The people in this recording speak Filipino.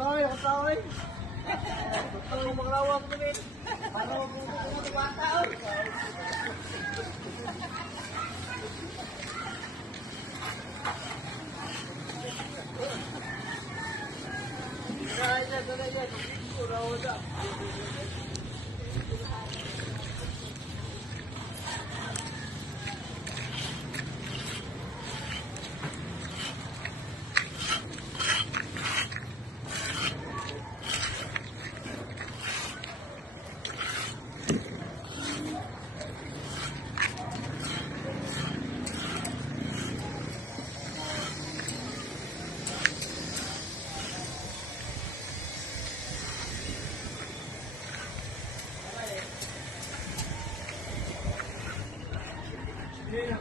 Ay, ako tao eh. Gusto ko maglawak ko din. Para magbubuko mo ng bata. Ay, yan. Ura-ura. Yeah.